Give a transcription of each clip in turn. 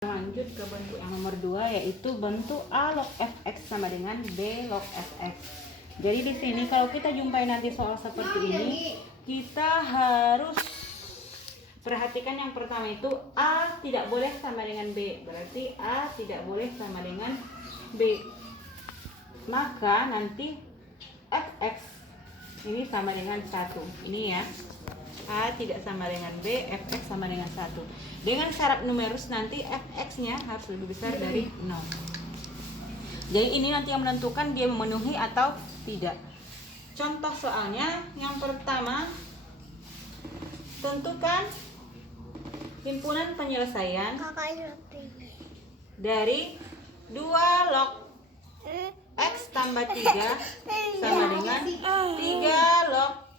Lanjut ke bentuk yang nomor 2, yaitu bentuk A log fx sama dengan B log fx. Jadi di sini kalau kita jumpai nanti soal seperti ini, kita harus perhatikan yang pertama itu A tidak boleh sama dengan B. Berarti A tidak boleh sama dengan B. Maka nanti fx ini sama dengan 1. Ini ya. A tidak sama dengan B, fx sama dengan 1. Dengan syarat numerus nanti fx-nya harus lebih besar dari 0. Jadi ini nanti yang menentukan dia memenuhi atau tidak. Contoh soalnya yang pertama, tentukan himpunan penyelesaian dari 2 log x tambah 3 sama dengan 3 log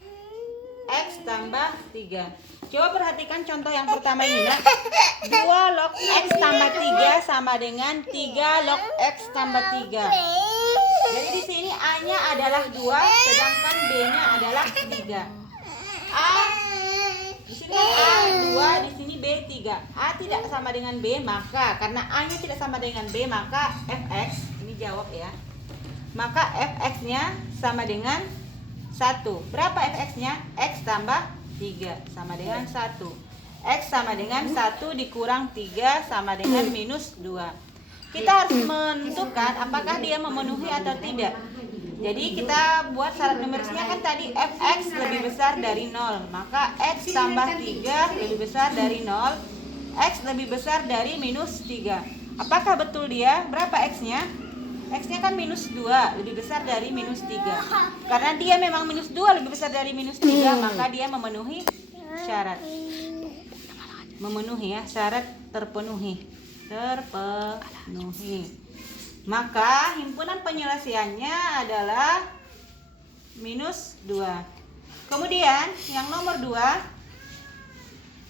x tambah 3. Coba perhatikan contoh yang pertama ini nak. 2 log x tambah 3 sama dengan 3 log x tambah 3. Jadi di sini A-nya adalah 2, sedangkan B-nya adalah 3. A di sini A 2, di sini B 3. A tidak sama dengan B, maka karena A-nya tidak sama dengan B, maka fx, ini jawab ya. Maka fx-nya sama dengan 1. Berapa fx-nya? X tambah 3 sama dengan 1. X sama dengan 1 dikurang 3 sama dengan minus 2. Kita harus menentukan apakah dia memenuhi atau tidak. Jadi kita buat syarat numerusnya kan tadi fx lebih besar dari 0. Maka x tambah 3 lebih besar dari 0. X lebih besar dari minus 3. Apakah betul dia? Berapa x-nya? X-nya kan minus 2, lebih besar dari minus 3. Karena dia memang minus 2 lebih besar dari minus 3, maka dia memenuhi syarat. Memenuhi ya, syarat terpenuhi. Terpenuhi. Maka himpunan penyelesaiannya adalah minus 2. Kemudian yang nomor 2,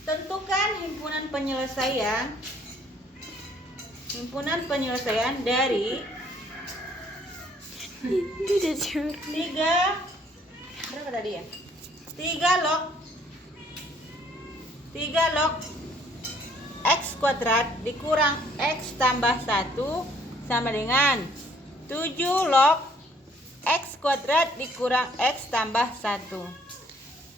tentukan himpunan penyelesaian dari 3 berapa tadi ya? 3 log x kuadrat dikurang x tambah 1 sama dengan 7 log x kuadrat dikurang x tambah 1.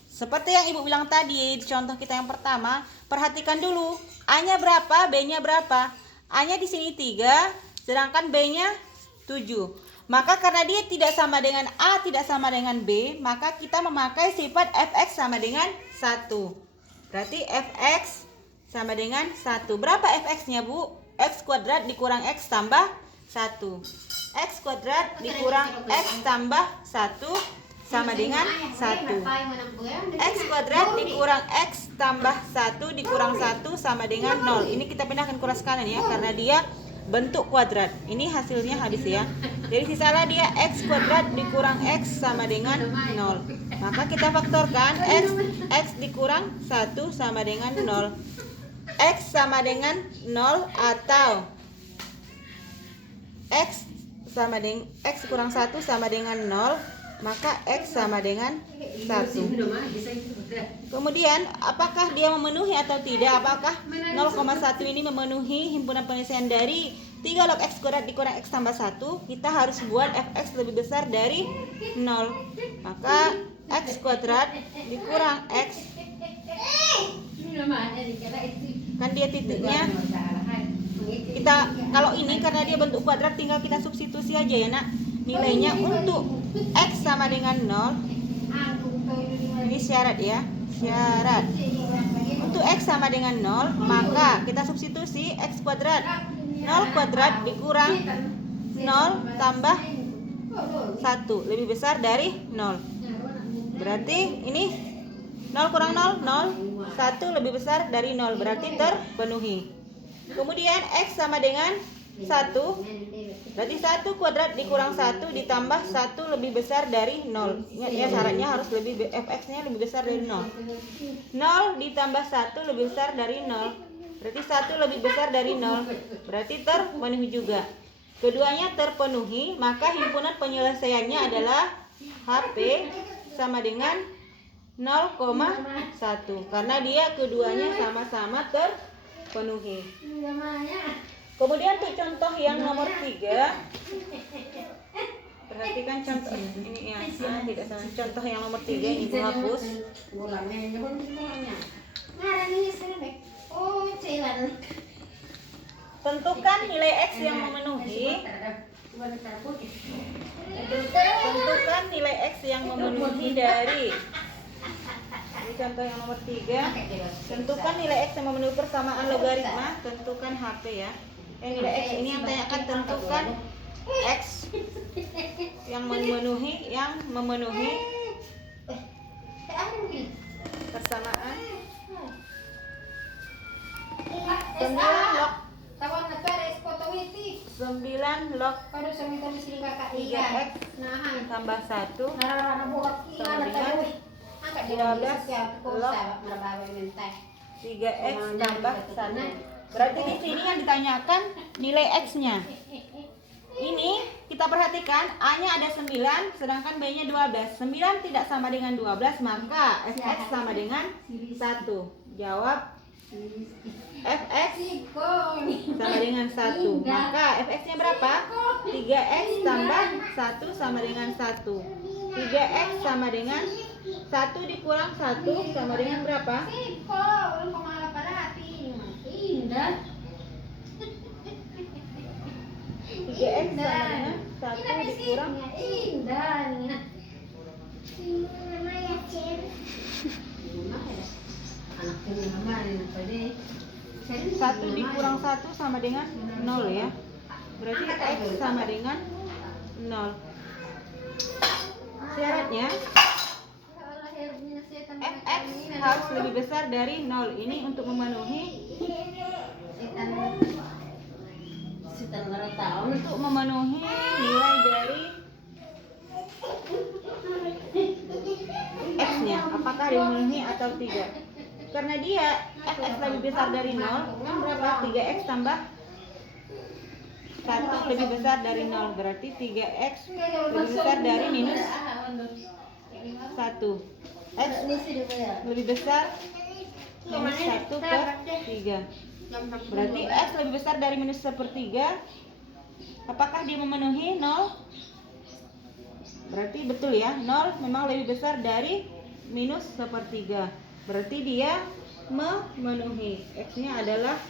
Seperti yang Ibu bilang tadi di contoh kita yang pertama, perhatikan dulu A-nya berapa, B-nya berapa. A-nya di sini 3, sedangkan B-nya 7. Maka karena dia tidak sama dengan A, tidak sama dengan B, maka kita memakai sifat fx sama dengan 1. Berarti fx sama dengan 1. Berapa fx-nya, Bu? X kuadrat dikurang x tambah 1. X kuadrat dikurang x tambah 1 sama dengan 1. X kuadrat dikurang x tambah 1 dikurang 1 sama dengan 0. Ini kita pindahkan kuras kanan ya, karena dia bentuk kuadrat. Ini hasilnya habis ya. Jadi sisalah dia x kuadrat dikurang x sama dengan 0. Maka kita faktorkan x dikurang 1 sama dengan 0. X sama dengan 0 atau x sama dengan x kurang 1 sama dengan 0, maka x sama dengan 1. Kemudian apakah dia memenuhi atau tidak? Apakah 0,1 ini memenuhi himpunan penyelesaian dari 3 log x kuadrat dikurang x tambah 1? Kita harus buat fx lebih besar dari 0. Maka x kuadrat dikurang x, kan dia titiknya, kita kalau ini karena dia bentuk kuadrat tinggal kita substitusi aja ya nak. Nilainya untuk x sama dengan 0, ini syarat ya, syarat. Untuk x sama dengan 0, maka kita substitusi x kuadrat, 0 kuadrat dikurang 0 tambah 1 lebih besar dari 0. Berarti ini 0 kurang 0, 0. 1 lebih besar dari 0, berarti terpenuhi. Kemudian x sama dengan 1, berarti 1 kuadrat dikurang 1 ditambah 1 lebih besar dari 0. Ingat ya, syaratnya harus lebih, fx-nya lebih besar dari 0. 0 ditambah 1 lebih besar dari 0, berarti 1 lebih besar dari 0, berarti terpenuhi juga. Keduanya terpenuhi, maka himpunan penyelesaiannya adalah HP sama dengan 0,1 karena dia keduanya sama-sama terpenuhi. penuhi. Kemudian untuk contoh yang nomor 3, perhatikan contoh ini ya, tidak salah. Contoh yang nomor 3 ini hapus. Tentukan nilai X yang memenuhi. Tentukan nilai X yang memenuhi dari. Ini contoh yang nomor 3. Tentukan nilai X yang memenuhi persamaan logaritma. Tentukan HP ya. Nilai X ini yang tanyakan, tentukan X yang memenuhi persamaan 9 log 3x tambah 1 sama dengan 12 log 3x tambah 1. Berarti di sini yang ditanyakan nilai X-nya. Ini kita perhatikan, A-nya ada 9, sedangkan B-nya 12. 9 tidak sama dengan 12, maka Fx sama dengan 1. Jawab Fx sama dengan 1. Maka Fx-nya berapa? 3x tambah 1 sama dengan 1. 3x sama dengan 1 dikurang 1 sama dengan berapa? 3x sama dengan 1 dikurang 1 dikurang 1 sama dengan 0 ya. Berarti X sama dengan 0. Syaratnya Fx harus lebih besar dari 0. Ini untuk memenuhi nilai dari X-nya. Apakah dimenuhi atau tidak? Karena dia Fx lebih besar dari 0, berapa? 3x tambah 1 lebih besar dari 0. Berarti 3x lebih besar dari minus 1. X lebih besar minus 1 per 3. Berarti X lebih besar dari minus 1/3. Apakah dia memenuhi 0? Berarti betul ya, 0 memang lebih besar dari minus 1/3. Berarti dia memenuhi. X-nya adalah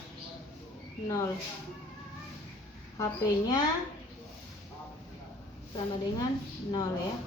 0. HP-nya sama dengan 0 ya.